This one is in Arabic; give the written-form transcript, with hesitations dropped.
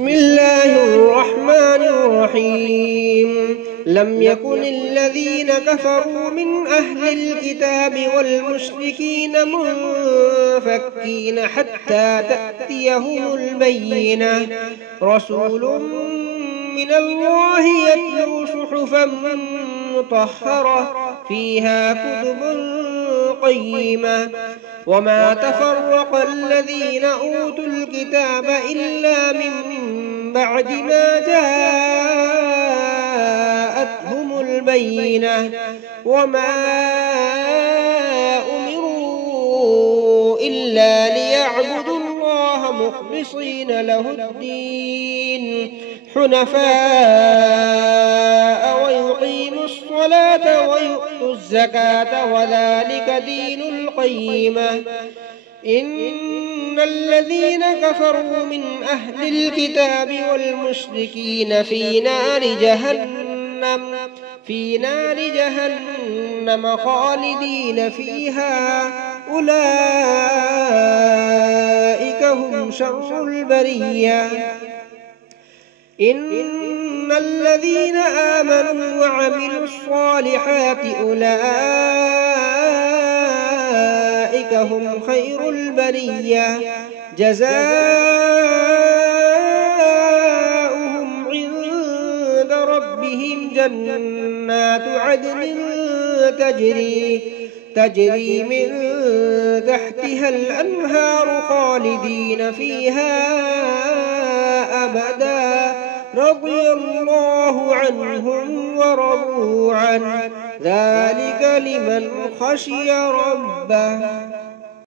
بسم الله الرحمن الرحيم لم يكن الذين كفروا من أهل الكتاب والمشركين منفكين حتى تأتيهم البينة رسول من الله يتلو صحفا مطهرة فيها كتب قيمة وما تفرق الذين أوتوا الكتاب إلا من بعد ما جاءتهم البينة وما أمروا إلا ليعبدوا الله مخلصين له الدين حنفاء ويقيموا الصلاة ويؤتوا الزكاة وذلك دين القيمة إن الذين كفروا من أهل الكتاب والمشركين في نار جهنم خالدين فيها أولئك هم شر البرية إن الذين آمنوا وعملوا الصالحات أولئك هم خير البرية جزاؤهم عند ربهم جنات عدن تجري من تحتها الأنهار خالدين فيها أبدا رضي الله عنهم ورضوا عنه ذلك لمن خشي ربه.